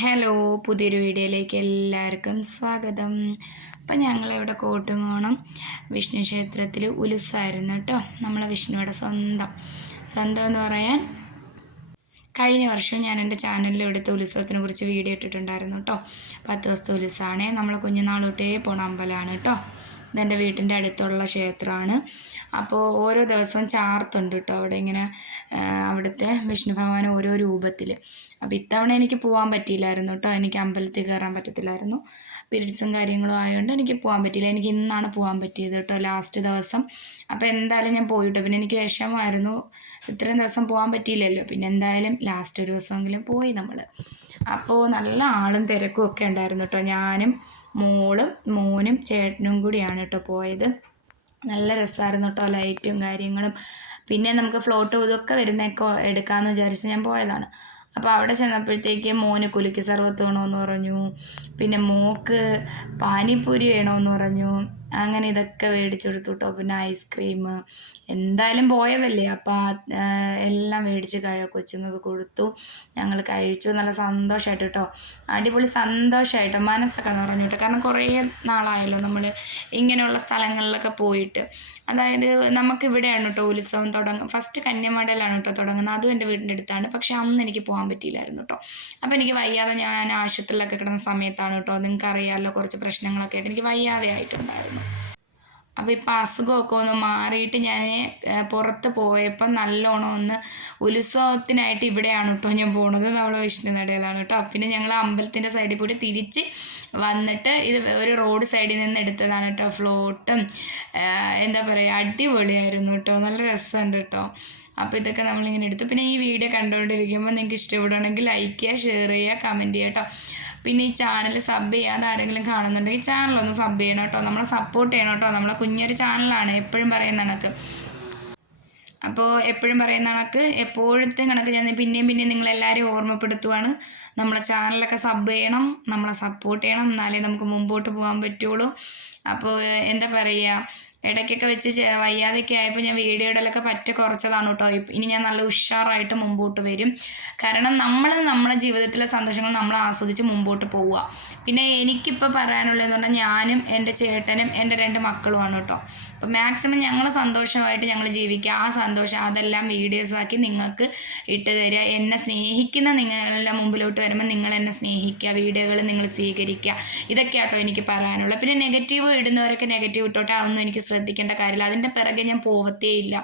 Hello, പുതിയൊരു വീഡിയോയിലേക്ക് എല്ലാവർക്കും സ്വാഗതം. അപ്പം ഞങ്ങളിവിടെ കോട്ടുങ്ങോണം വിഷ്ണു ക്ഷേത്രത്തിൽ ഉത്സവമായിരുന്നു കേട്ടോ. നമ്മളെ വിഷ്ണുവിടെ സ്വന്തം എന്ന് പറയാൻ കഴിഞ്ഞ വർഷം ഞാൻ എൻ്റെ ചാനലിൽ എടുത്ത ഉത്സവത്തിനെ കുറിച്ച് വീഡിയോ ഇട്ടിട്ടുണ്ടായിരുന്നു കേട്ടോ. 10 ദിവസത്തെ ഉത്സവമാണേ. നമ്മൾ കുഞ്ഞുനാൾ തൊട്ടേ പോണ അമ്പലമാണ് കേട്ടോ. ഇതെൻ്റെ വീട്ടിൻ്റെ അടുത്തുള്ള ക്ഷേത്രമാണ്. അപ്പോൾ ഓരോ ദിവസവും ചാർത്തുണ്ട് കേട്ടോ അവിടെ. ഇങ്ങനെ അവിടുത്തെ വിഷ്ണു ഭഗവാൻ ഓരോ രൂപത്തിൽ. അപ്പോൾ ഇത്തവണ എനിക്ക് പോകാൻ പറ്റിയില്ലായിരുന്നു കേട്ടോ. എനിക്ക് അമ്പലത്തിൽ കയറാൻ പറ്റത്തില്ലായിരുന്നു. പീരീഡ്സും കാര്യങ്ങളും ആയതുകൊണ്ട് എനിക്ക് പോകാൻ പറ്റിയില്ല. എനിക്ക് ഇന്നാണ് പോകാൻ പറ്റിയത് കേട്ടോ, ലാസ്റ്റ് ദിവസം. അപ്പോൾ എന്തായാലും ഞാൻ പോയിട്ടോ. പിന്നെ എനിക്ക് വിഷമമായിരുന്നു, ഇത്രയും ദിവസം പോകാൻ പറ്റിയില്ലല്ലോ. പിന്നെ എന്തായാലും ലാസ്റ്റ് ഒരു ദിവസമെങ്കിലും പോയി നമ്മൾ. അപ്പോൾ നല്ല ആളും തിരക്കും ഒക്കെ ഉണ്ടായിരുന്നു കേട്ടോ. ഞാനും മോനും ചേട്ടനും കൂടിയാണ് കേട്ടോ പോയത്. നല്ല രസമായിരുന്നു കേട്ടോ, ലൈറ്റും കാര്യങ്ങളും. പിന്നെ നമുക്ക് ഫ്ലോട്ടും ഇതൊക്കെ വരുന്നതൊക്കെ എടുക്കാമെന്ന് വിചാരിച്ച് ഞാൻ പോയതാണ്. അപ്പോൾ അവിടെ ചെന്നപ്പോഴത്തേക്ക് മോന് കുലുക്കി സർവത്ത് വേണമെന്ന് പറഞ്ഞു, പിന്നെ മോക്ക് പാനിപ്പൂരി വേണമെന്ന് പറഞ്ഞു. അങ്ങനെ ഇതൊക്കെ മേടിച്ചു കൊടുത്തു കേട്ടോ. പിന്നെ ഐസ്ക്രീം, എന്തായാലും പോയതല്ലേ അപ്പോൾ എല്ലാം മേടിച്ച് കൊച്ചുങ്ങൾക്ക് കൊടുത്തു. ഞങ്ങൾ കഴിച്ചു. നല്ല സന്തോഷമായിട്ട് കേട്ടോ, അടിപൊളി സന്തോഷമായിട്ടോ, മനസ്സൊക്കെ നിറഞ്ഞു കേട്ടോ. കാരണം കുറേ നാളായല്ലോ നമ്മൾ ഇങ്ങനെയുള്ള സ്ഥലങ്ങളിലൊക്കെ പോയിട്ട്. അതായത് നമുക്കിവിടെയാണ് കേട്ടോ ഉത്സവം ഫസ്റ്റ് കന്യമടയിലാണ് കേട്ടോ തുടങ്ങുന്നത്. അതും എൻ്റെ വീടിൻ്റെ അടുത്താണ്. പക്ഷെ അന്ന് എനിക്ക് പോകാൻ പറ്റിയില്ലായിരുന്നു കേട്ടോ. അപ്പോൾ എനിക്ക് വയ്യാതെ ഞാൻ ആശുപത്രിയിലൊക്കെ കിടന്ന സമയത്താണ് കേട്ടോ. നിങ്ങൾക്കറിയാമല്ലോ, കുറച്ച് പ്രശ്നങ്ങളൊക്കെ ആയിട്ട് എനിക്ക് വയ്യാതെ ആയിട്ടുണ്ടായിരുന്നു. അപ്പോൾ ഇപ്പം അസുഖമൊക്കെ ഒന്ന് മാറിയിട്ട് ഞാൻ പുറത്ത് പോയപ്പോൾ നല്ലോണം ഒന്ന് ഉത്സവത്തിനായിട്ട് ഇവിടെയാണ് കേട്ടോ ഞാൻ പോണത്. നമ്മളെ വിഷ്ണുനടയിലാണ് കേട്ടോ. പിന്നെ ഞങ്ങൾ അമ്പലത്തിൻ്റെ സൈഡിൽ പോയിട്ട് തിരിച്ച് വന്നിട്ട് ഇത് ഒരു റോഡ് സൈഡിൽ നിന്ന് എടുത്തതാണ് കേട്ടോ. ഫ്ലോട്ടും എന്താ പറയുക, അടിപൊളിയായിരുന്നു കേട്ടോ. നല്ല രസമുണ്ട് കേട്ടോ. അപ്പോൾ ഇതൊക്കെ നമ്മളിങ്ങനെ എടുത്തു. പിന്നെ ഈ വീഡിയോ കണ്ടുകൊണ്ടിരിക്കുമ്പോൾ നിങ്ങൾക്ക് ഇഷ്ടപ്പെടുകയാണെങ്കിൽ ലൈക്ക് ചെയ്യുക, ഷെയർ ചെയ്യുക, കമൻറ്റ് ചെയ്യുക കേട്ടോ. പിന്നെ ഈ ചാനൽ സബ് ചെയ്യാതെ ആരെങ്കിലും കാണുന്നുണ്ടെങ്കിൽ ചാനലൊന്ന് സബ് ചെയ്യണം കേട്ടോ. നമ്മളെ സപ്പോർട്ട് ചെയ്യണം കേട്ടോ. നമ്മളെ കുഞ്ഞൊരു ചാനലാണ്, എപ്പോഴും പറയുന്ന കണക്ക്. അപ്പോൾ എപ്പോഴും പറയുന്ന കണക്ക്, എപ്പോഴത്തെ കണക്ക് ഞാൻ പിന്നെയും നിങ്ങളെല്ലാവരും ഓർമ്മപ്പെടുത്തുവാണ്. നമ്മളെ ചാനലൊക്കെ സബ് ചെയ്യണം, നമ്മളെ സപ്പോർട്ട് ചെയ്യണം, എന്നാലേ നമുക്ക് മുമ്പോട്ട് പോകാൻ പറ്റുള്ളൂ. അപ്പോൾ എന്താ പറയുക, ഇടയ്ക്കൊക്കെ വെച്ച് വയ്യാതൊക്കെ ആയപ്പോൾ ഞാൻ വീഡിയോ ഇടലൊക്കെ കുറച്ചതാണ് കേട്ടോ. ഇനി ഞാൻ നല്ല ഉഷാറായിട്ട് മുമ്പോട്ട് വരും. കാരണം നമ്മുടെ ജീവിതത്തിലെ സന്തോഷങ്ങൾ നമ്മൾ ആസ്വദിച്ച് മുമ്പോട്ട് പോവുക. പിന്നെ എനിക്കിപ്പോൾ പറയാനുള്ളതെന്ന് പറഞ്ഞാൽ ഞാനും എൻ്റെ ചേട്ടനും എൻ്റെ 2 മക്കളുമാണ് കേട്ടോ. അപ്പോൾ മാക്സിമം ഞങ്ങൾ സന്തോഷമായിട്ട് ഞങ്ങൾ ജീവിക്കുക. ആ സന്തോഷം അതെല്ലാം വീഡിയോസാക്കി നിങ്ങൾക്ക് ഇട്ട് തരിക. എന്നെ സ്നേഹിക്കുന്ന നിങ്ങളുടെ മുമ്പിലോട്ട് വരുമ്പോൾ നിങ്ങൾ എന്നെ സ്നേഹിക്കുക, വീഡിയോകൾ നിങ്ങൾ സ്വീകരിക്കുക. ഇതൊക്കെ കേട്ടോ എനിക്ക് പറയാനുള്ളത്. പിന്നെ നെഗറ്റീവ് ഇടുന്നവരൊക്കെ നെഗറ്റീവ് ഇട്ടോട്ടെ, അതൊന്നും എനിക്ക് ശ്രദ്ധിക്കേണ്ട കാര്യമില്ല. അതിൻ്റെ പിറകെ ഞാൻ പോവത്തേയില്ല.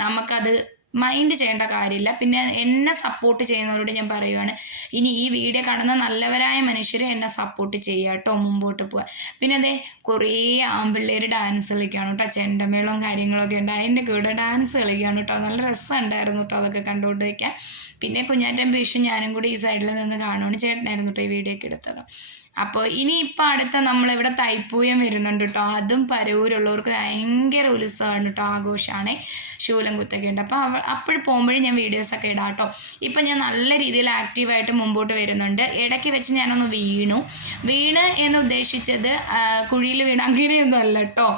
നമുക്കത് മൈൻഡ് ചെയ്യേണ്ട കാര്യമില്ല. പിന്നെ എന്നെ സപ്പോർട്ട് ചെയ്യുന്നവരോട് ഞാൻ പറയുവാണ്, ഇനി ഈ വീഡിയോ കാണുന്ന നല്ലവരായ മനുഷ്യർ എന്നെ സപ്പോർട്ട് ചെയ്യുക കേട്ടോ, മുമ്പോട്ട് പോവുക. പിന്നെ അതേ കുറേ ആൺപിള്ളേർ ഡാൻസ് കളിക്കുകയാണ് കേട്ടോ. ചെണ്ടമേളവും കാര്യങ്ങളൊക്കെ ഉണ്ട്, അതിൻ്റെ കൂടെ ഡാൻസ് കളിക്കുകയാണ് കേട്ടോ. നല്ല രസമുണ്ടായിരുന്നു കേട്ടോ അതൊക്കെ കണ്ടുകൊണ്ടിരിക്കാൻ. പിന്നെ കുഞ്ഞാറ്റം പീഷും ഞാനും കൂടി ഈ സൈഡിൽ നിന്ന് കാണുകയാണ്. ചേട്ടനായിരുന്നു കേട്ടോ ഈ വീഡിയോ ഒക്കെ എടുത്തത്. അപ്പോൾ ഇനിയിപ്പോൾ അടുത്ത നമ്മളിവിടെ തൈപ്പൂയം വരുന്നുണ്ട് കേട്ടോ. അതും പരവൂരുള്ളവർക്ക് ഭയങ്കര ഉത്സവമാണ് കേട്ടോ, ആഘോഷമാണ്. ശൂലം കുത്തൊക്കെ ഉണ്ട്. അപ്പോൾ അപ്പോൾ പോകുമ്പോഴും ഞാൻ വീഡിയോസൊക്കെ ഇടാം കേട്ടോ. ഇപ്പം ഞാൻ നല്ല രീതിയിൽ ആക്റ്റീവായിട്ട് മുമ്പോട്ട് വരുന്നുണ്ട്. ഇടയ്ക്ക് വെച്ച് ഞാനൊന്ന് വീണ് എന്ന് ഉദ്ദേശിച്ചത് കുഴിയിൽ വീണ് അങ്ങനെയൊന്നും അല്ല കേട്ടോ.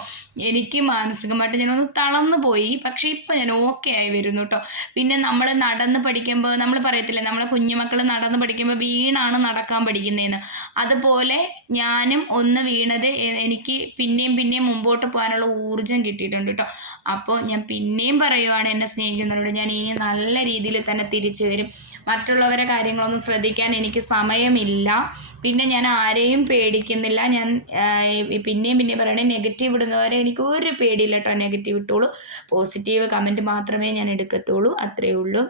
എനിക്ക് മാനസികമായിട്ട് ഞാനൊന്ന് തളർന്നു പോയി. പക്ഷേ ഇപ്പം ഞാൻ ഓക്കെ ആയി വരുന്നു കേട്ടോ. പിന്നെ നമ്മൾ നടന്ന് പഠിക്കുമ്പോൾ നമ്മൾ പറയത്തില്ലേ, നമ്മളെ കുഞ്ഞുമക്കൾ നടന്ന് പഠിക്കുമ്പോൾ വീണാണ് നടക്കാൻ പഠിക്കുന്നതെന്ന്. അതുപോലെ ഞാനും ഒന്ന് വീണത് എനിക്ക് പിന്നെയും മുമ്പോട്ട് പോകാനുള്ള ഊർജ്ജം കിട്ടിയിട്ടുണ്ട് കേട്ടോ. അപ്പോൾ ഞാൻ പിന്നെയും പറയുവാണ്, എന്നെ സ്നേഹിക്കുന്നവരോട് ഞാൻ ഇനി നല്ല രീതിയിൽ തന്നെ തിരിച്ചു വരും. മറ്റുള്ളവരെ കാര്യങ്ങളൊന്നും ശ്രദ്ധിക്കാൻ എനിക്ക് സമയമില്ല. പിന്നെ ഞാൻ ആരെയും പേടിക്കുന്നില്ല. ഞാൻ പിന്നെയും പറയണേ, നെഗറ്റീവ് ഇടുന്നവരെ എനിക്ക് ഒരു പേടിയില്ല കേട്ടോ. നെഗറ്റീവ് ഇട്ടോളൂ, പോസിറ്റീവ് കമൻറ്റ് മാത്രമേ ഞാൻ എടുക്കത്തുള്ളൂ. അത്രയേ ഉള്ളൂ.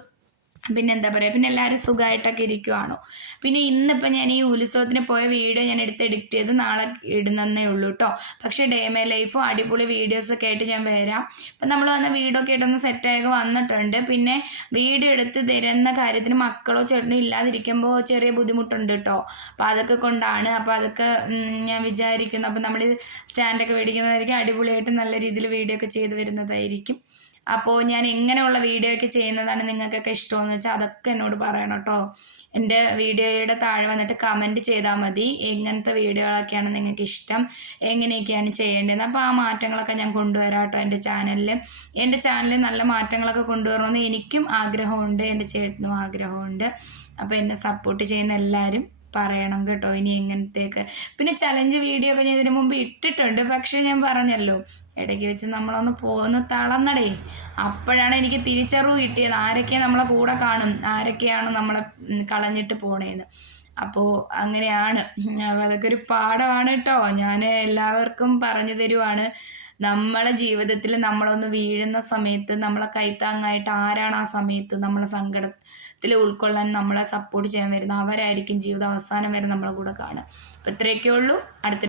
പിന്നെ എന്താ പറയുക, പിന്നെ എല്ലാവരും സുഖമായിട്ടൊക്കെ ഇരിക്കുവാണോ. പിന്നെ ഇന്നിപ്പോൾ ഞാൻ ഈ ഉത്സവത്തിന് പോയ വീഡിയോ ഞാൻ എഡിറ്റ് ചെയ്ത് നാളെ ഇടുന്നതേ ഉള്ളൂ കേട്ടോ. പക്ഷേ ഡേ മൈ ലൈഫും അടിപൊളി വീഡിയോസൊക്കെ ആയിട്ട് ഞാൻ വരാം. ഇപ്പം നമ്മൾ വന്ന വീഡിയോ ഒക്കെ ഇട്ടൊന്ന് സെറ്റായൊക്കെ വന്നിട്ടുണ്ട്. പിന്നെ വീഡിയോ എടുത്ത് തരുന്ന കാര്യത്തിന് മക്കളോ ചേട്ടനോ ഇല്ലാതിരിക്കുമ്പോൾ ചെറിയ ബുദ്ധിമുട്ടുണ്ട് കേട്ടോ. അപ്പോൾ അതൊക്കെ കൊണ്ടാണ്. അപ്പോൾ അതൊക്കെ ഞാൻ വിചാരിക്കുന്നു. അപ്പോൾ നമ്മൾ സ്റ്റാൻഡൊക്കെ മേടിക്കുന്നതായിരിക്കും, അടിപൊളിയായിട്ട് നല്ല രീതിയിൽ വീഡിയോ ഒക്കെ ചെയ്ത് വരുന്നതായിരിക്കും. അപ്പോൾ ഞാൻ എങ്ങനെയുള്ള വീഡിയോ ഒക്കെ ചെയ്യുന്നതാണ് നിങ്ങൾക്കൊക്കെ ഇഷ്ടമെന്ന് വെച്ചാൽ അതൊക്കെ എന്നോട് പറയണം കേട്ടോ. എൻ്റെ വീഡിയോയുടെ താഴെ വന്നിട്ട് കമൻറ്റ് ചെയ്താൽ മതി, എങ്ങനത്തെ വീഡിയോകളൊക്കെയാണ് നിങ്ങൾക്ക് ഇഷ്ടം, എങ്ങനെയൊക്കെയാണ് ചെയ്യേണ്ടത്. അപ്പോൾ ആ മാറ്റങ്ങളൊക്കെ ഞാൻ കൊണ്ടുവരാം കേട്ടോ എൻ്റെ ചാനലിൽ നല്ല മാറ്റങ്ങളൊക്കെ കൊണ്ടുവരണമെന്ന് എനിക്കും ആഗ്രഹമുണ്ട്, എൻ്റെ ചേട്ടനും ആഗ്രഹമുണ്ട്. അപ്പോൾ എന്നെ സപ്പോർട്ട് ചെയ്യുന്ന എല്ലാവരും പറയണം കേട്ടോ ഇനി എങ്ങനത്തെയൊക്കെ. പിന്നെ ചലഞ്ച് വീഡിയോ ഒക്കെ ഞാൻ ഇതിനു മുമ്പ് ഇട്ടിട്ടുണ്ട്. പക്ഷെ ഞാൻ പറഞ്ഞല്ലോ ഇടയ്ക്ക് വെച്ച് നമ്മളൊന്ന് പോന്ന് തളർന്നടേ. അപ്പോഴാണ് എനിക്ക് തിരിച്ചറിവ് കിട്ടിയത് ആരൊക്കെ നമ്മളെ കൂടെ കാണും, ആരൊക്കെയാണ് നമ്മളെ കളഞ്ഞിട്ട് പോണേന്ന്. അപ്പോൾ അങ്ങനെയാണ്. അപ്പോൾ അതൊക്കെ ഒരു പാഠമാണ് കേട്ടോ. ഞാൻ എല്ലാവർക്കും പറഞ്ഞു തരുവാണ്, നമ്മളെ ജീവിതത്തിൽ നമ്മളൊന്ന് വീഴുന്ന സമയത്ത് നമ്മളെ കൈത്താങ്ങായിട്ട് ആരാണ് ആ സമയത്ത് നമ്മളെ സങ്കടത്തിൽ ഉൾക്കൊള്ളാൻ നമ്മളെ സപ്പോർട്ട് ചെയ്യാൻ വരുന്നത്, അവരായിരിക്കും ജീവിതം അവസാനം വരെ നമ്മളെ കൂടെ കാണുക. അപ്പോൾ ഇത്രയൊക്കെ ഉള്ളൂ. അടുത്ത